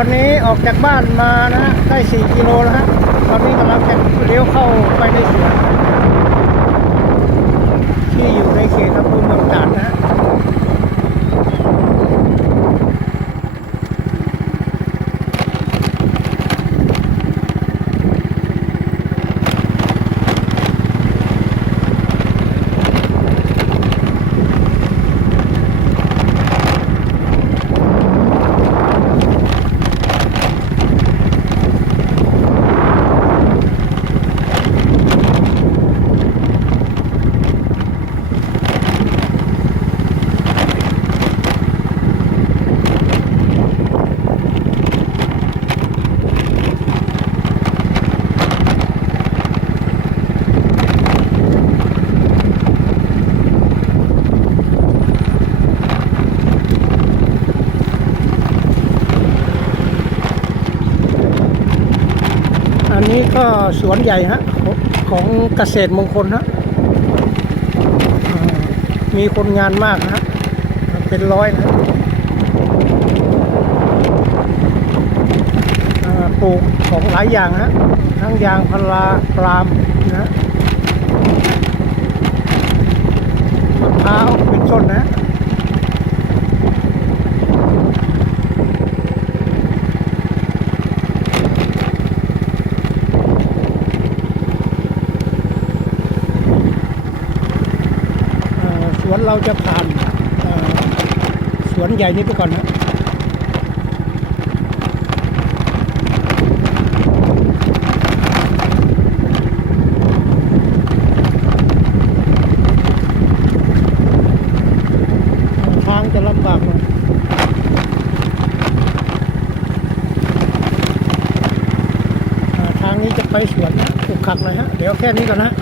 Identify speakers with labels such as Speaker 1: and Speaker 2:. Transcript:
Speaker 1: ออกจากบ้านมานะฮะได้ 4 กิโลแล้วฮะตอนนี้กำลังจะเลี้ยวเข้าไปในสวน ที่อยู่ในเขตอำเภอเมืองตราดนะฮะ อันนี้ก็สวนใหญ่ฮะของเกษตรมงคลฮะมีคนงานมากฮะเป็นร้อยนะปลูกของหลายอย่างฮะทั้งยางพาราปาล์มนะฮะมะพร้าวเป็นต้นนะ เอ่อสวน เราจะผ่านสวนใหญ่นี้ไปก่อนนะทางจะลำบากหน่อยทางนี้จะไปสวนนะขุกขักเลยฮะ เดี๋ยวแค่นี้ก่อนนะ